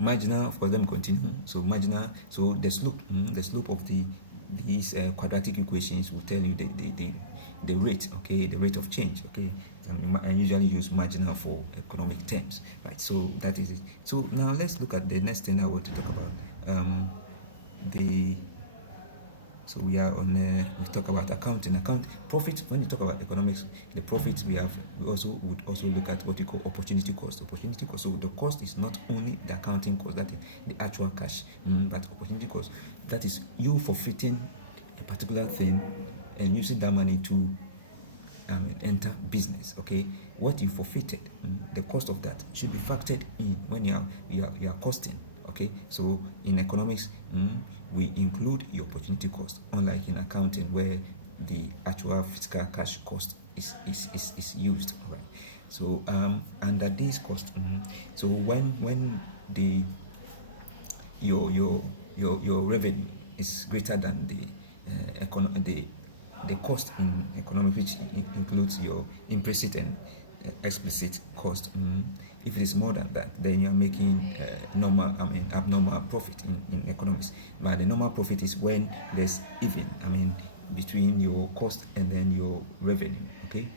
marginal, of course, let me continue. So marginal, so the slope of these quadratic equations will tell you the rate, okay, the rate of change, okay. I usually use marginal for economic terms, right? So that is it. So now let's look at the next thing I want to talk about. So we are on. We talk about accounting. Profit. When you talk about economics, the profits we have. We would also look at what we call opportunity cost. Opportunity cost. So the cost is not only the accounting cost, that is the actual cash, but opportunity cost. That is you forfeiting a particular thing and using that money to enter business. Okay, what you forfeited, the cost of that should be factored in when you are costing. Okay, so in economics, we include your opportunity cost, unlike in accounting where the actual physical cash cost is used. All right. So under this cost, so when your revenue is greater than the cost in economics, which includes your implicit and explicit cost. If it is more than that, then you are making abnormal profit in economics. But the normal profit is when there's even, between your cost and then your revenue. Okay,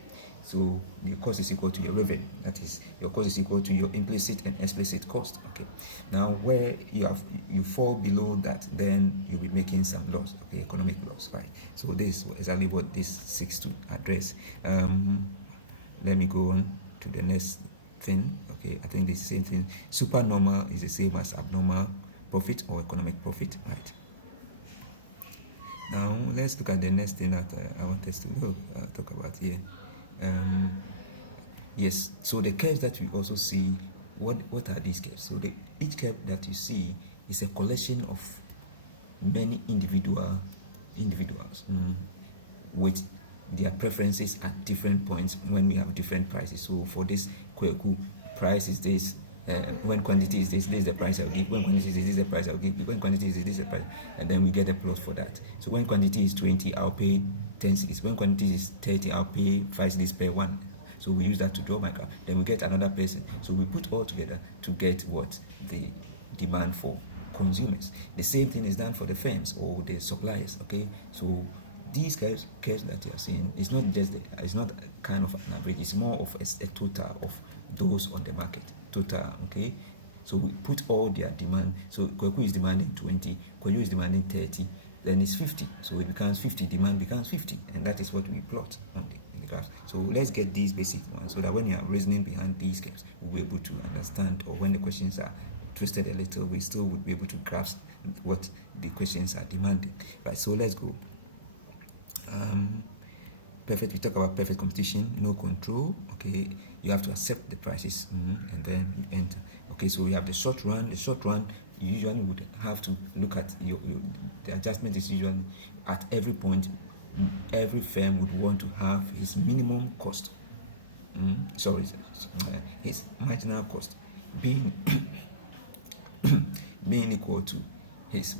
so the cost is equal to your revenue. That is, your cost is equal to your implicit and explicit cost. Okay, now where you fall below that, then you'll be making some loss. Okay, economic loss, right? So this is exactly what this seeks to address. Let me go on to the next thing. Okay, I think the same thing. Supernormal is the same as abnormal profit or economic profit, right? Now let's look at the next thing that I want us to talk about here. Yes, so the curves that we also see, what are these curves? So each curve that you see is a collection of many individuals with their preferences at different points when we have different prices. So for this Kweku, price is this, when quantity is this is the price I'll give. When quantity is this is the price I'll give. When quantity is this is the price, and then we get a plot for that. So when quantity is 20, I'll pay 10 cedis. When quantity is 30, I'll pay 5 cedis per one. So we use that to draw my graph. Then we get another person. So we put all together to get what the demand for consumers. The same thing is done for the firms or the suppliers. Okay, so these curves that you are seeing is not just it's not kind of an average. It's more of a total of those on the market. Total. Okay, so we put all their demand. So Kweku is demanding 20. Kweku is demanding 30. Then it's 50. So it becomes 50. Demand becomes 50, and that is what we plot on the graph. So let's get these basic ones so that when you are reasoning behind these curves, we'll be able to understand, or when the questions are twisted a little, we still would be able to grasp what the questions are demanding. Right, so let's go. Perfect. We talk about perfect competition, no control. Okay, you have to accept the prices and then you enter. Okay, so we have the short run. The short run, you usually would have to look at the adjustment is usually at every point. Every firm would want to have his minimum cost. His marginal cost being being equal to his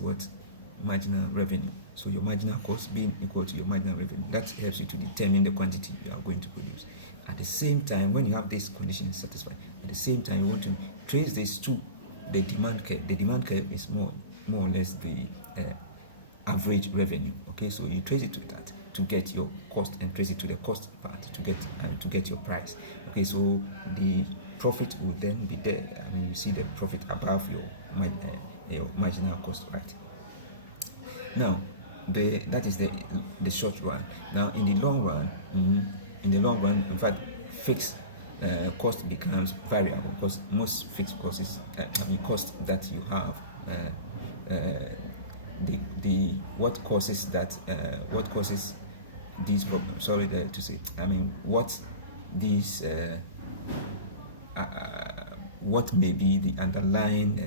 marginal revenue. So your marginal cost being equal to your marginal revenue. That helps you to determine the quantity you are going to produce. At the same time, when you have this condition satisfied, at the same time you want to trace this to the demand curve. The demand curve is more or less the average revenue. Okay, so you trace it to that to get your cost, and trace it to the cost part to get your price. Okay, so the profit will then be there. You see the profit above your marginal cost, right? Now, that is the short run. Now, in the long run, in fact, fixed cost becomes variable, because most fixed costs cost that you have. What causes these problems? Sorry to say. What may be the underlying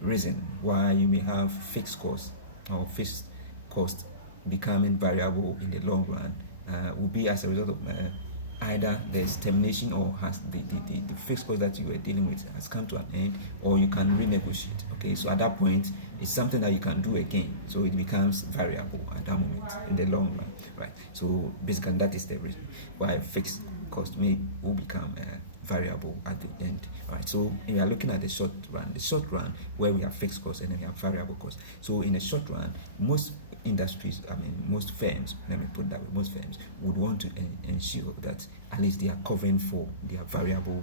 reason why you may have fixed costs or fixed cost becoming variable in the long run will be as a result of either there's termination, or has the fixed cost that you were dealing with has come to an end, or you can renegotiate. Okay, so at that point it's something that you can do again, so it becomes variable at that moment in the long run, right? So basically that is the reason why fixed cost will become variable at the end. All right, so we are looking at the short run where we have fixed costs and then we have variable costs. So in the short run, most industries, most firms, let me put that way, most firms would want to ensure that at least they are covering for their variable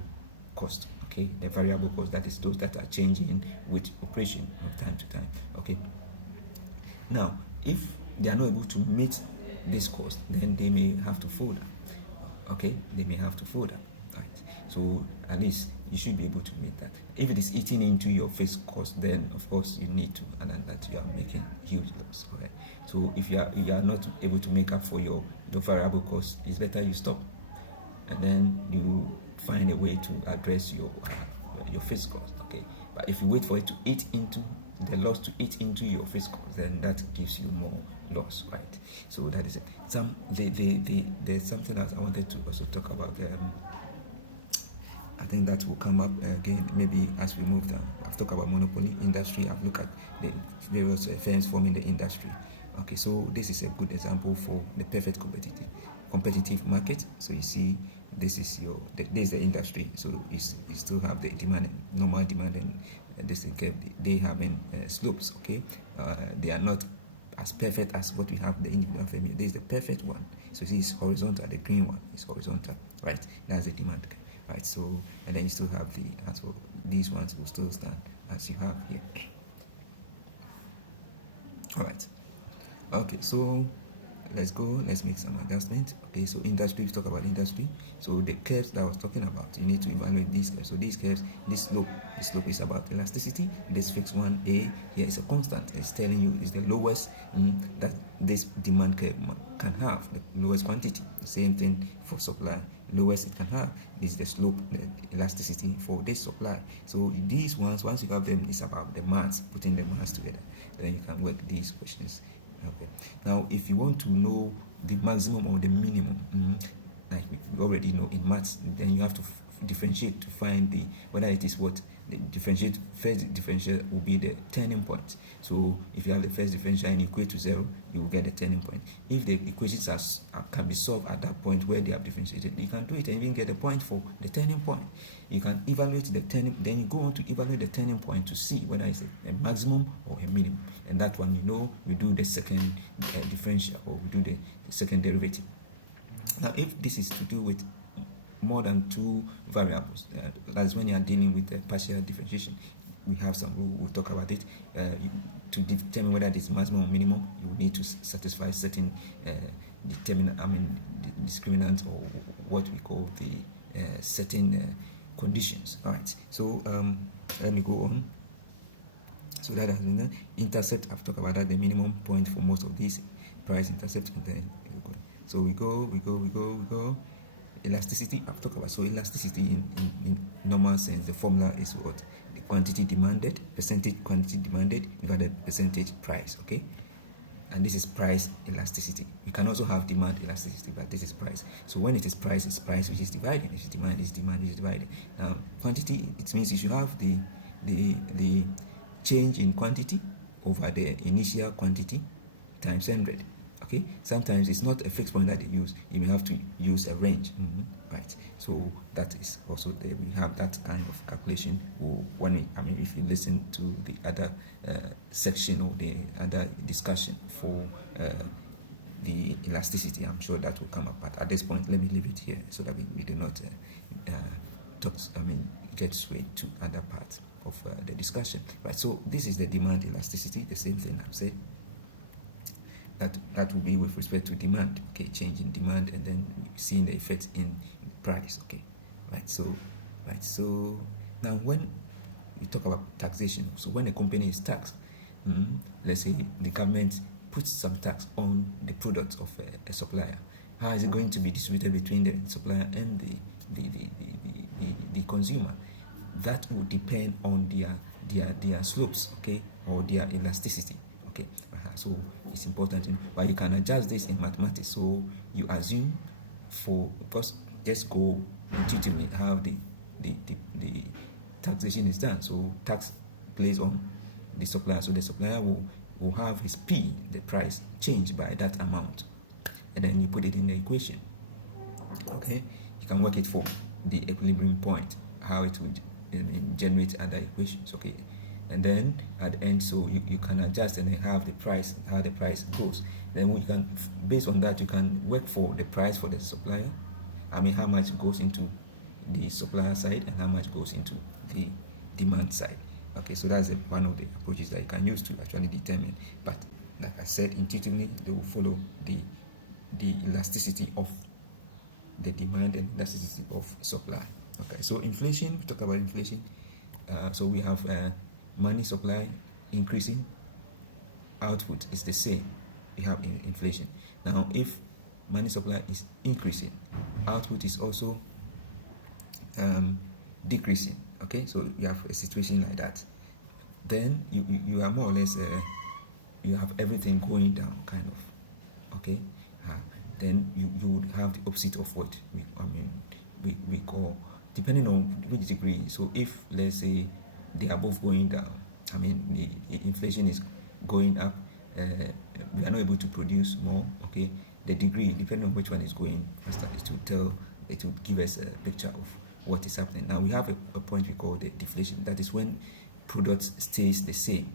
cost. Okay, the variable cost, that is those that are changing with operation from time to time. Okay, now if they are not able to meet this cost, then they may have to fold up. Okay, they may have to fold up. Right, so at least you should be able to meet that. If it is eating into your fixed cost, then of course you need to, and then that you are making huge loss. Okay, so if you are not able to make up for your variable cost, it's better you stop, and then you find a way to address your fixed cost. Okay, but if you wait for it to eat into the loss to eat into your fixed cost, then that gives you more loss, right? So that is it. There's something else I wanted to also talk about. I think that will come up again maybe as we move down. I've talked about monopoly industry. I've looked at the various firms forming the industry. Okay, so this is a good example for the perfect competitive market. So you see, this is the industry. So you still have the demand, normal demand, and this they have slopes. Okay, they are not as perfect as what we have the individual firm. This is the perfect one. So this is horizontal. The green one is horizontal, right? That's the demand. Right, so and then you still have these ones will still stand as you have here. All right, okay, so let's make some adjustment. Okay, so industry, we talk about industry. So the curves that I was talking about, you need to evaluate these curves. So these curves, this slope is about elasticity. This fixed one, A, here is a constant. It's telling you is the lowest that this demand curve can have, the lowest quantity. The same thing for supply, lowest it can have. This is the slope, the elasticity for this supply. So these ones, once you have them, it's about the mass, putting the mass together. Then you can work these questions. Okay. Now, if you want to know the maximum or the minimum, like we already know in maths, then you have to differentiate to find whether it is what the first differential will be the turning point. So if you have the first differential and equate to 0, you will get the turning point. If the equations can be solved at that point where they have differentiated, you can do it and even get a point for the turning point. You can evaluate the turning, then you go on to evaluate the turning point to see whether it's a maximum or a minimum. And that one, we do the second differential, or we do the second derivative. Now, if this is to do with more than two variables, that's when you are dealing with the partial differentiation. We have some rule, we'll talk about it. To determine whether it is maximum or minimum, you need to satisfy certain discriminant, or what we call the certain conditions. All right, so let me go on. So that has been done. Intercept, I've talked about that, the minimum point for most of these price intercept, and then so we go. Elasticity, I've talked about. So elasticity in normal sense, the formula is what? The quantity demanded, percentage quantity demanded divided percentage price. Okay, and this is price elasticity. You can also have demand elasticity, but this is price. So when it is price, it's price which is divided. If it's demand, it's demand which is divided. Now quantity, it means you should have the change in quantity over the initial quantity times 100. Okay, sometimes it's not a fixed point that they use. You may have to use a range, right? So that is also there. We have that kind of calculation. If you listen to the other section or the other discussion for the elasticity, I'm sure that will come up. But at this point, let me leave it here so that we do not get swayed to other parts of the discussion, right? So this is the demand elasticity. The same thing I've said. That will be with respect to demand, okay, change in demand, and then seeing the effect in price, okay, right? So now when we talk about taxation, so when a company is taxed, let's say the government puts some tax on the products of a supplier, how is it going to be distributed between the supplier and the consumer? That will depend on their slopes, okay, or their elasticity. Okay, so it's important, but you can adjust this in mathematics. So you assume because just go intuitively how the taxation is done. So tax plays on the supplier. So the supplier will have his P, the price, changed by that amount, and then you put it in the equation. Okay, you can work it for the equilibrium point, how it would generate other equations. Okay, and then at the end, so you can adjust and then have the price, how the price goes. Then we can, based on that, you can work for the price for the supplier. I mean, how much goes into the supplier side and how much goes into the demand side. Okay, so that's one of the approaches that you can use to actually determine. But like I said, intuitively they will follow the elasticity of the demand and elasticity of supply. Okay, so inflation, we talk about inflation. So we have money supply increasing, output is the same. We have inflation. Now, if money supply is increasing, output is also decreasing. Okay, so you have a situation like that. Then you are more or less you have everything going down, kind of. Okay, then you would have the opposite of what we call, depending on which degree. So if, let's say, they are both going down, I mean the inflation is going up, we are not able to produce more. Okay, the degree, depending on which one is going faster, it will give us a picture of what is happening. Now we have a point we call the deflation. That is when product stays the same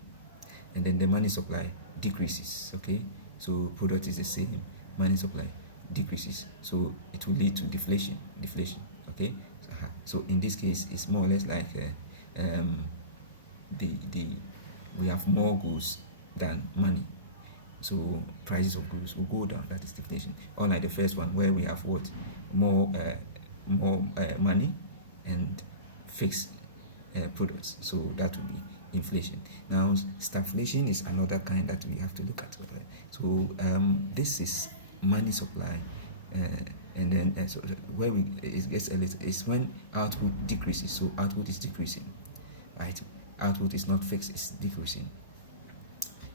and then the money supply decreases. Okay, so product is the same, money supply decreases, so it will lead to deflation. Okay, so in this case it's more or less like we have more goods than money, so prices of goods will go down. That is deflation. Unlike the first one where we have what, more money and fixed products, so that will be inflation. Now stagflation is another kind that we have to look at. So this is money supply, and then so where it gets a little is when output decreases. So output is decreasing, right? Output is not fixed, it's decreasing.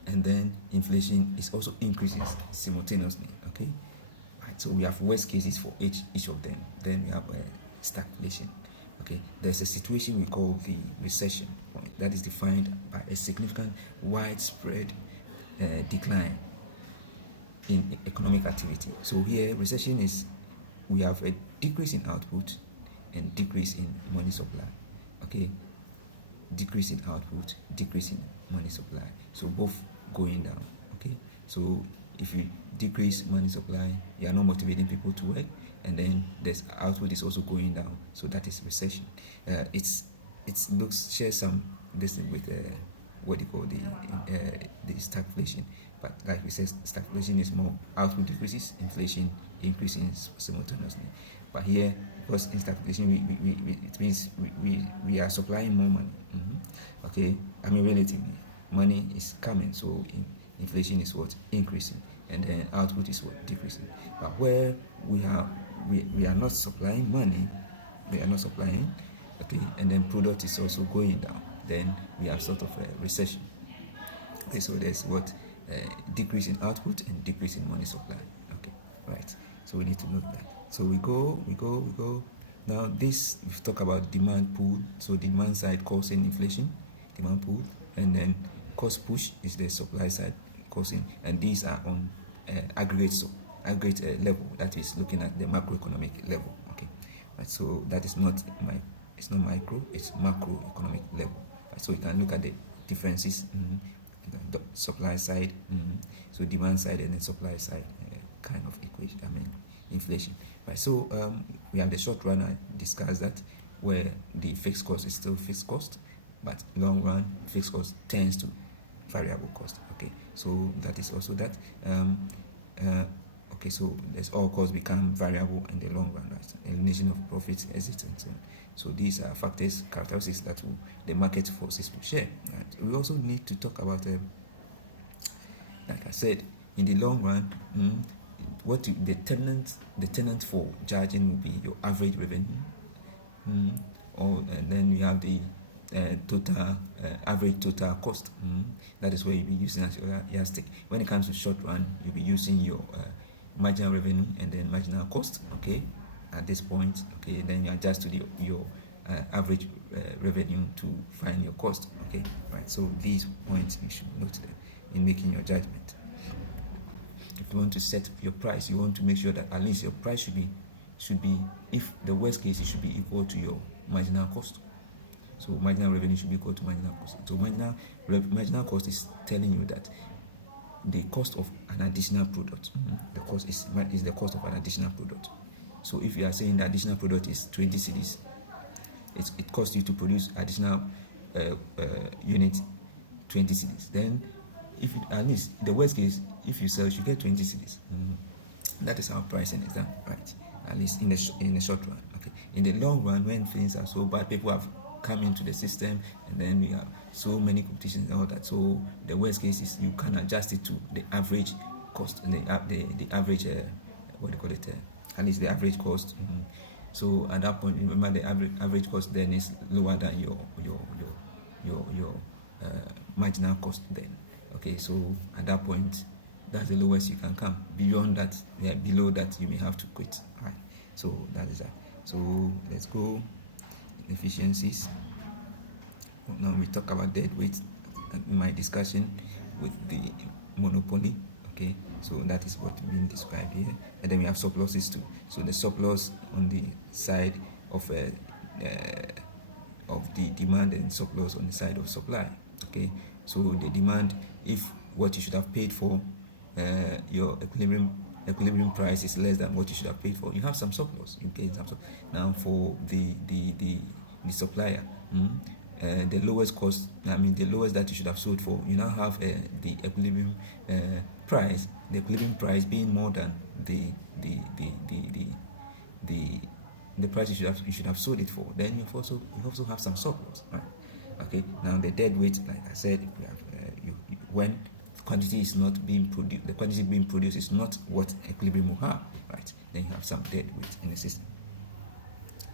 And then inflation is also increasing simultaneously. Okay, right? So we have worst cases for each of them. Then we have stagflation. Okay, there's a situation we call the recession point that is defined by a significant widespread decline in economic activity. So here recession is, we have a decrease in output and decrease in money supply. Okay, decrease in output, decrease in money supply, so both going down. Okay, so if you decrease money supply, you are not motivating people to work, and then this output is also going down, so that is recession. It shares some this with what you call the stagflation, but like we said, stagflation is more output decreases, inflation increasing simultaneously. But here, because in stagflation, it means we are supplying more money. Okay, I mean relatively, money is coming, so inflation is what, increasing, and then output is what, decreasing. But where we are not supplying money, we are not supplying, okay, and then product is also going down, then we have sort of a recession. Okay, so there's what, decrease in output and decrease in money supply. Okay, right, so we need to note that. So we go. Now this, we've talked about demand pull, so demand side causing inflation, demand pull, and then cost push is the supply side causing, and these are on aggregate level, that is looking at the macroeconomic level. Okay, right, so that is not it's not micro, it's macroeconomic level. Right, so you can look at the differences, the supply side, so demand side and then supply side kind of equation, I mean inflation. Right, so we have the short run, I discussed that, where the fixed cost is still fixed cost, but long run fixed cost tends to variable cost. Okay, so that is also that. Okay, so there's all costs become variable in the long run, right? Elimination of profits, exit, and so on. So these are factors, characteristics that the market forces will share. Right? We also need to talk about, like I said, in the long run, the tenant for judging will be your average revenue, and then you have the total average total cost. That is where you'll be using as your yardstick. When it comes to short run, you'll be using your marginal revenue and then marginal cost. Okay, at this point, okay, then you adjust to your average revenue to find your cost. Okay, right. So these points you should note them in making your judgment. If you want to set your price, you want to make sure that at least your price should be should be, if the worst case, it should be equal to your marginal cost. So marginal revenue should be equal to marginal cost. So marginal cost is telling you that the cost of an additional product, the cost is the cost of an additional product. So if you are saying the additional product is 20 cedis, it costs you to produce additional unit 20 cedis. Then, if at least the worst case, if you sell, you get 20 cedis. That is how pricing is done, right? At least in the short run. Okay. In the long run, when things are so bad, people have come into the system, and then we have so many competitions and all that. So the worst case is you can adjust it to the average cost, the average what do you call it? At least the average cost. So at that point, remember the average cost then is lower than your marginal cost then. Okay, so at that point, that's the lowest you can come. Beyond that, below that, you may have to quit. Right. So that is that. So let's go efficiencies. Now we talk about deadweight in my discussion with the monopoly. Okay, so that is what being described here, and then we have surpluses too. So the surplus on the side of the demand, and surplus on the side of supply. Okay, so the demand, if what you should have paid for your equilibrium price is less than what you should have paid for, you have some surplus. You gain some surplus. Now for the supplier, the lowest cost, the lowest that you should have sold for, you now have the equilibrium price. The equilibrium price being more than the price you should have sold it for. Then you also have some surplus. Right? Okay. Now the deadweight, like I said, we have, when quantity is not being produced, the quantity being produced is not what equilibrium will have. Right? Then you have some deadweight in the system.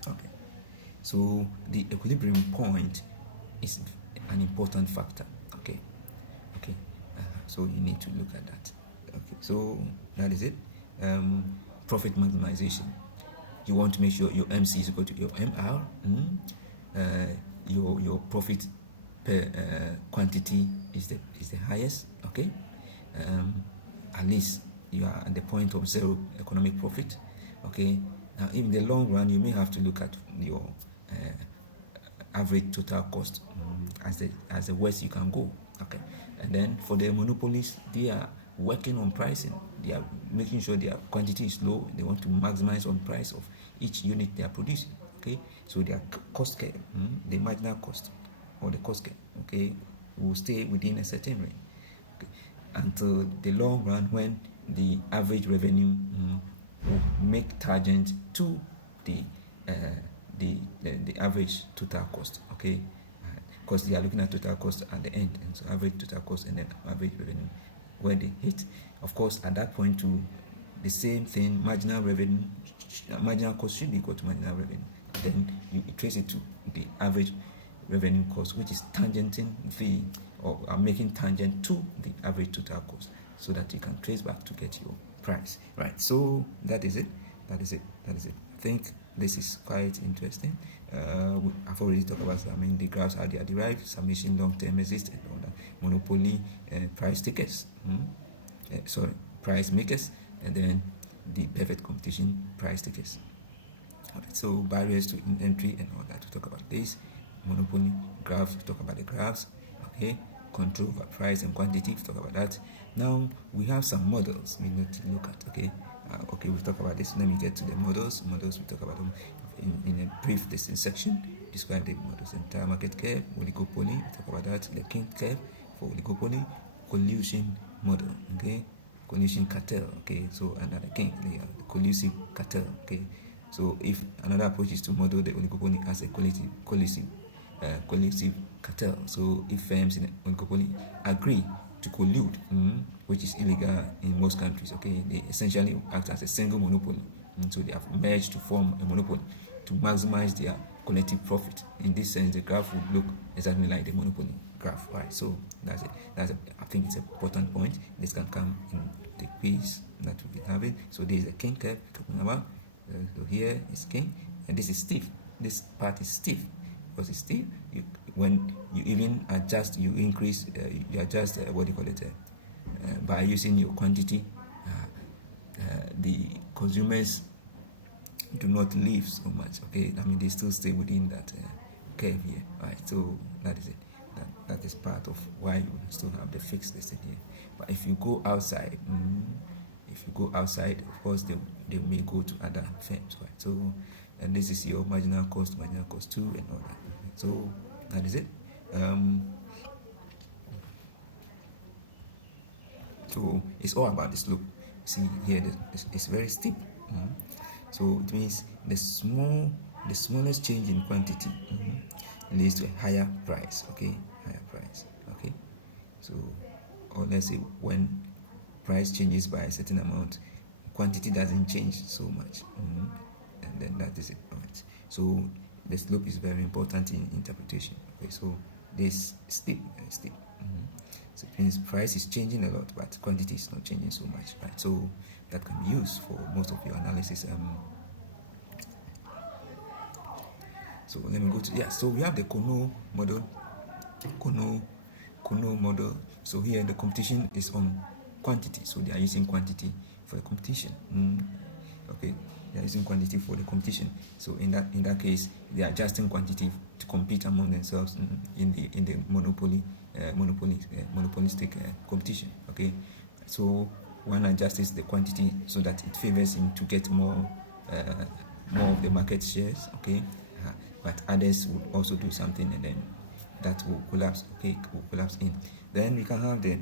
Okay. So the equilibrium point is an important factor. Okay. So you need to look at that. Okay. So that is it. Profit maximization. You want to make sure your MC is equal to your MR. Your profit per quantity is the highest. Okay. At least you are at the point of zero economic profit. Okay. Now, in the long run, you may have to look at your average total cost as the worst you can go. Okay, and then for the monopolies, they are working on pricing. They are making sure their quantity is low. They want to maximize on price of each unit they are producing. Okay, so their cost curve, the marginal cost or the cost curve, okay, will stay within a certain range. Okay, until the long run, when the average revenue will make tangent to the average total cost. Okay, because they are looking at total cost at the end, and so average total cost and then average revenue where they hit. Of course, at that point too, the same thing, marginal cost should be equal to marginal revenue. Then you trace it to the average revenue cost, which is tangenting or making tangent to the average total cost, so that you can trace back to get your price. Right. So that is it. I think this is quite interesting. I've already talked about, the graphs, how they are derived, summation, long-term exist, and all that. Monopoly, price takers, price makers, and then the perfect competition, price takers. Okay, so barriers to entry and all that. To talk about this, monopoly, graphs, we talk about the graphs. Okay, control over price and quantity, we talk about that. Now we have some models we need to look at. Okay, we'll talk about this. Let me get to the models. We talk about them in a brief section. Describe the models: entire market curve, oligopoly. We talk about that. The king curve for oligopoly, collusion model. Okay, collusion cartel. Okay, so another king, the collusive cartel. Okay, so if another approach is to model the oligopoly as a collusive cartel. So if firms in oligopoly agree to collude, which is illegal in most countries, okay, they essentially act as a single monopoly. So they have merged to form a monopoly to maximize their collective profit. In this sense, the graph would look exactly like the monopoly graph, right? So that's it. I think it's an important point. This can come in the quiz that we'll be having. So this is the king curve we're talking about. So here is king, and this is stiff. This part is stiff. Because it's stiff, when you even adjust, you increase, you adjust, by using your quantity, the consumers do not leave so much. Okay, I mean they still stay within that curve here. Right, so that is it. That is part of why you still have the fixed listed here. But if you go outside, of course they may go to other firms. Right, so and this is your marginal cost 2, and all that. So that is it. So it's all about the slope. See here, it's very steep. So it means the smallest change in quantity leads to a higher price. Okay, higher price. Okay, so or let's say when price changes by a certain amount, quantity doesn't change so much, and then that is it. Right. So the slope is very important in interpretation. Okay, so this steep, steep. So it means price is changing a lot, but quantity is not changing so much, right? So that can be used for most of your analysis. So let me go to so we have the Kono model. Kono model. So here the competition is on quantity. So they are using quantity for the competition. Okay, they are using quantity for the competition. So in that case, they are adjusting quantity to compete among themselves in the monopolistic competition. Okay, so one adjusts the quantity so that it favors him to get more of the market shares. Okay, but others would also do something, and then that will collapse. Okay, will collapse in. Then we can have the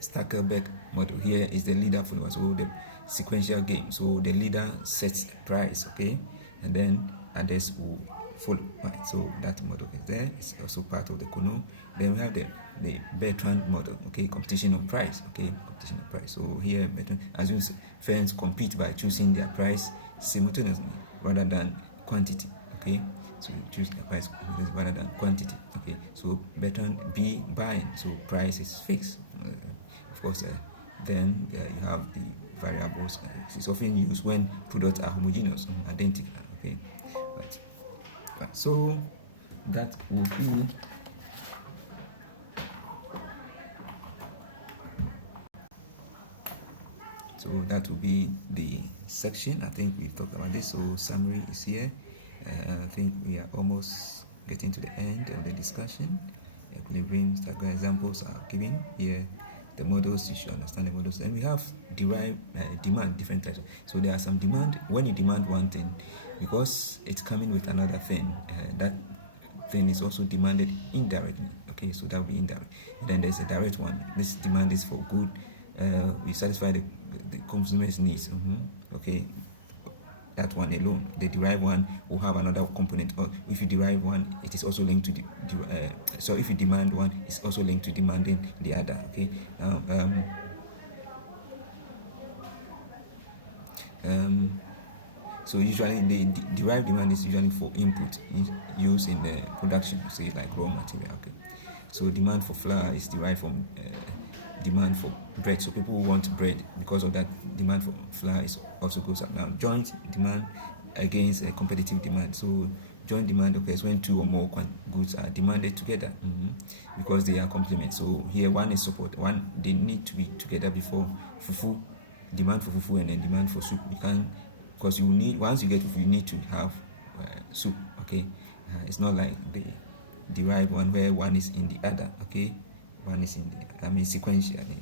Stackelberg model. Here is the leader follower, so the sequential game. So the leader sets price, okay, and then others will follow. Right, so that model is there. It's also part of the Kono. Then we have the Bertrand model, okay, competition on price, okay, competition on price. So here, Bertrand assumes firms compete by choosing their price simultaneously rather than quantity, okay. So you choose the price rather than quantity, okay. So Bertrand be buying, so price is fixed. Of course, then you have the variables. It's often used when products are homogeneous, identical, okay. Right. So that will be the section. I think we've talked about this. So summary is here. I think we are almost getting to the end of the discussion. Equilibrium examples are given here. The models, you should understand the models. And we have derived demand, different types. So there are some demand. When you demand one thing, because it's coming with another thing, that thing is also demanded indirectly. Okay, so that will be indirect. And then there's a direct one. This demand is for good. We satisfy the consumer's needs. Okay, that one alone. The derived one will have another component. Or if you derive one, it is also linked to the so if you demand one, it's also linked to demanding the other. Okay. So usually the derived demand is usually for input used in the production, say like raw material. Okay. So demand for flour is derived from demand for bread. So people want bread. Because of that, demand for flour is also goes up. Now joint demand against a competitive demand. So joint demand occurs when two or more goods are demanded together, because they are complement. So here one is support. One, they need to be together before fufu. Demand for fufu and then demand for soup. You can't, because you need, once you get fufu, you need to have soup. Okay, it's not like the derived one where one is in the other. Okay, one is in the, sequentially,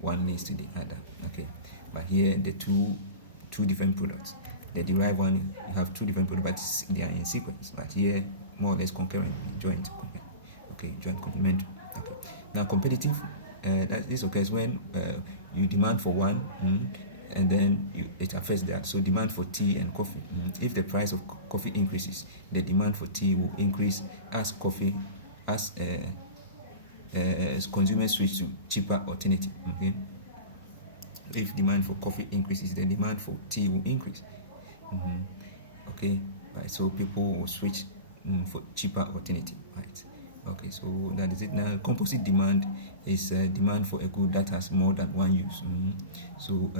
one leads to the other. Okay, but here the two different products. The derived one, you have two different products, but they are in sequence. But here, more or less concurrent, joint complementary. Okay. Now competitive, this occurs when you demand for one, and then it affects that. So demand for tea and coffee. If the price of coffee increases, the demand for tea will increase as consumers switch to cheaper alternative. Okay. If demand for coffee increases, the demand for tea will increase. Okay, right. So people will switch for cheaper alternative, right? Okay, so that is it. Now, composite demand is demand for a good that has more than one use. So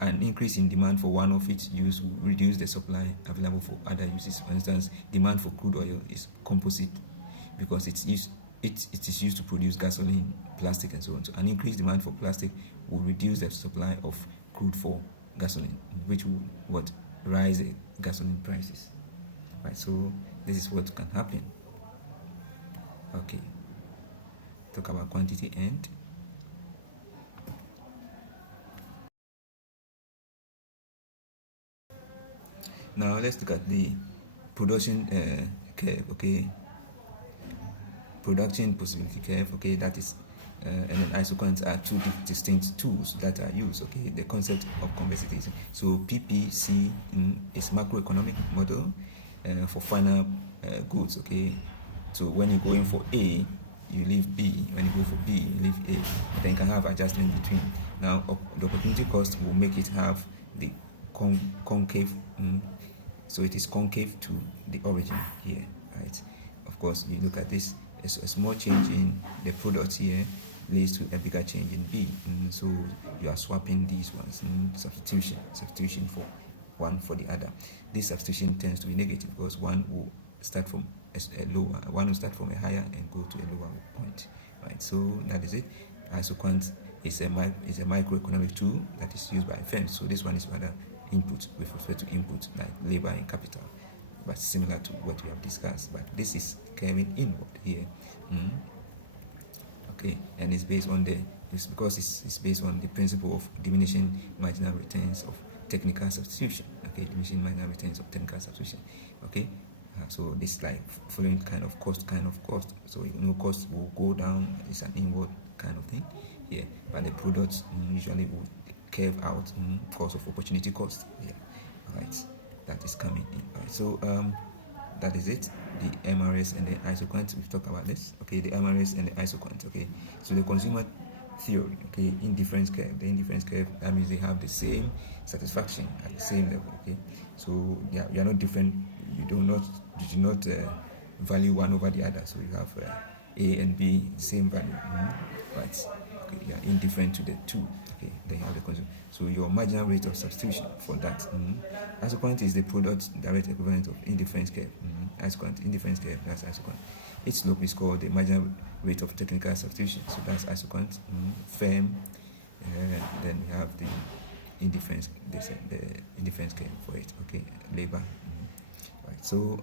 an increase in demand for one of its use will reduce the supply available for other uses. For instance, demand for crude oil is composite because it is used to produce gasoline, plastic, and so on. So an increased demand for plastic will reduce the supply of crude for gasoline, which will rise the gasoline prices. Right, so this is what can happen. Okay, talk about quantity and now let's look at the production curve. Okay, production possibility curve. Okay, that is and then isoquants are two distinct tools that are used. Okay, the concept of complexity. So PPC is macroeconomic model for final goods. Okay, so when you go in for A, you leave B. When you go for B, you leave A. And then you can have adjustment between. Now the opportunity cost will make it have the concave. So it is concave to the origin here, right? Of course, you look at this, a small change in the product here leads to a bigger change in B. So you are swapping these ones, substitution for one for the other. This substitution tends to be negative because one will start from a lower, one will start from a higher and go to a lower point, right? So that is it. Isoquant is a microeconomic tool that is used by firms. So this one is rather input with respect to input like labor and capital, but similar to what we have discussed. But this is carrying inward here. Okay, and it's based on it's based on the principle of diminishing marginal returns of technical substitution. Okay, diminishing marginal returns of technical substitution. Okay, so this is like following kind of cost. So cost will go down. It's an inward kind of thing here, but the products usually will curve out because of opportunity cost. Yeah, right. That is coming in. Right. So that is it. The MRS and the isoquant. We've talked about this. Okay, the MRS and the isoquant. Okay, so the consumer theory. Okay, indifference curve. The indifference curve, that means they have the same satisfaction at the same level. Okay, so yeah, you are not different. You do not value one over the other. So you have A and B same value. Right. Okay, you are indifferent to the two. Okay, then you have the consumer. So your marginal rate of substitution for that. Isoquant is the product direct equivalent of indifference curve. Isoquant, indifference curve, that's isoquant. Its slope is called the marginal rate of technical substitution. So that's isoquant. Firm. Then we have the indifference, the indifference curve for it. Okay, labor. Right. So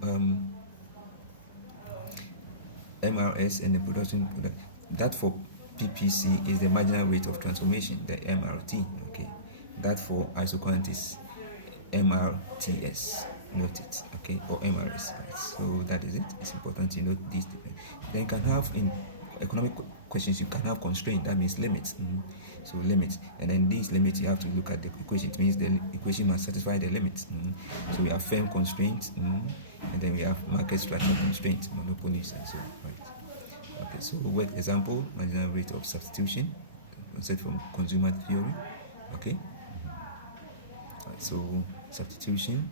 MRS and the production product. That for PPC is the marginal rate of transformation, the MRT. Okay, that for isoquant is MRTS. Note it, okay, or MRS. Right? So that is it. It's important to note these different. Then you can have in economic questions, you can have constraint. That means limits. So limits, and then these limits you have to look at the equation. It means the equation must satisfy the limits. So we have firm constraints, and then we have market structure constraints, monopolies, and so right. Okay, so work example, marginal rate of substitution, concept from consumer theory. Okay, right, so substitution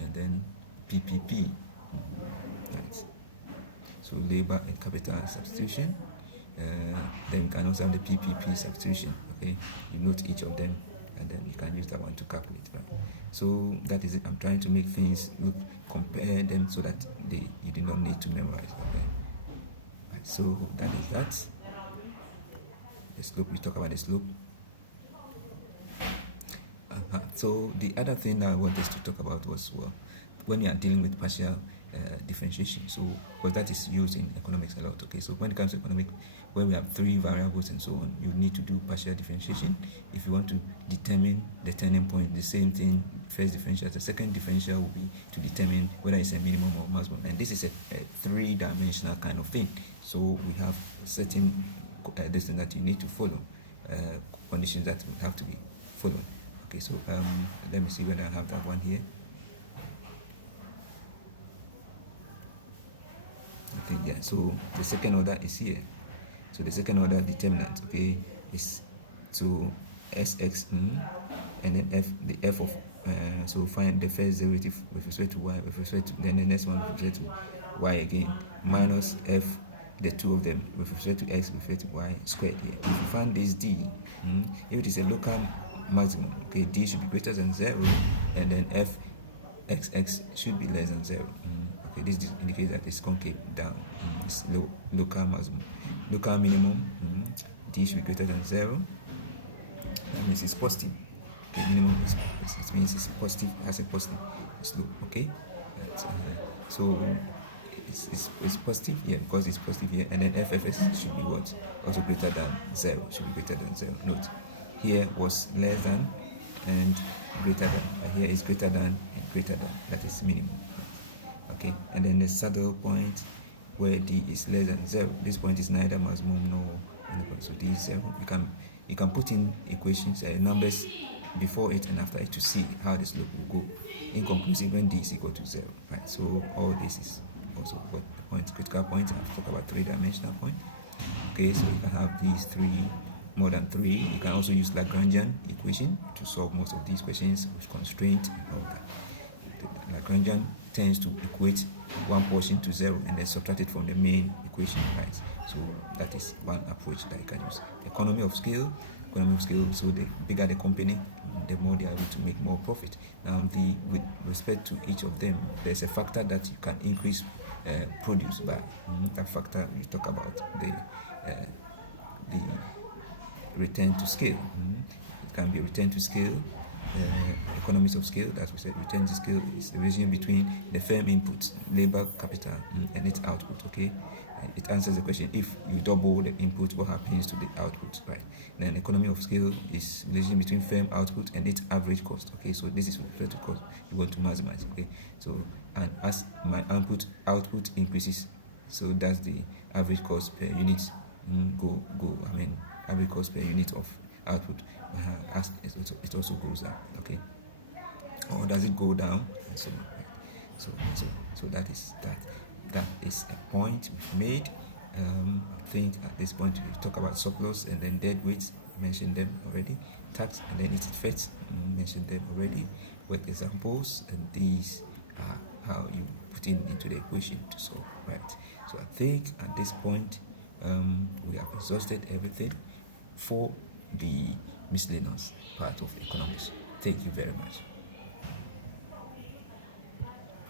and then PPP. Right, so labor and capital substitution. Then you can also have the PPP substitution. Okay, you note each of them, and then you can use that one to calculate. Right. So that is it. I'm trying to make things compare them so that you do not need to memorize. Okay. So that is that. The slope, we talk about the slope. So the other thing that I wanted to talk about was when you are dealing with partial differentiation. So because that is used in economics a lot. Okay, so when it comes to economics, where we have three variables and so on, you need to do partial differentiation if you want to determine the turning point. The same thing, first differential. The second differential will be to determine whether it's a minimum or maximum, and this is a three-dimensional kind of thing. So we have certain distance that you need to follow, conditions that have to be followed. Okay, so let me see whether I have that one here. I think, yeah, so the second order is here. So the second order determinant, okay, is to Sx, and then the f of, so find the first derivative with respect to y, with respect to, then the next one with respect to y again, minus f, the two of them, with respect to x, with respect to y squared here. If you find this d, if it is a local maximum, okay, d should be greater than 0, and then f xx should be less than 0. Okay, this indicates that it's concave down. It's local maximum. Local minimum, d should be greater than 0. That means it's positive. Okay, minimum is it means it's positive, has a positive slope. Okay, so it's positive here because it's positive here, and then FFS should be what? Also greater than 0, should be greater than 0. Note, here was less than and greater than, but here is greater than and greater than, that is minimum. Okay, and then the saddle point where D is less than 0, this point is neither maximum nor minimum, so D is 0. You can put in equations, numbers before it and after it to see how the slope will go inconclusive when D is equal to 0, right? So all this is also what point, critical point. I've talked about three-dimensional point. Okay, so you can have these three, more than 3. You can also use Lagrangian equation to solve most of these questions with constraint and all that. The Lagrangian tends to equate one portion to 0 and then subtract it from the main equation, right? So that is one approach that you can use. Economy of scale, so the bigger the company, the more they are able to make more profit. Now, with respect to each of them, there's a factor that you can increase produce by. That factor we talk about the return to scale. It can be return to scale, economies of scale. That we said, return to scale is the relation between the firm input, labor capital, and its output. Okay, it answers the question: if you double the input, what happens to the output? Right. Then economy of scale is relation between firm output and its average cost. Okay, so this is referred to cost you want to maximize. Okay, so and as my output increases, so that's the average cost per unit average cost per unit of output as it also goes down. Okay, or does it go down? So that is a point we've made. I think at this point we talk about surplus and then dead weights. Mentioned them already. Tax and then its effects. Mentioned them already. With examples, and these are how you put into the equation to solve. Right. So I think at this point we have exhausted everything for the miscellaneous part of economics. Thank you very much.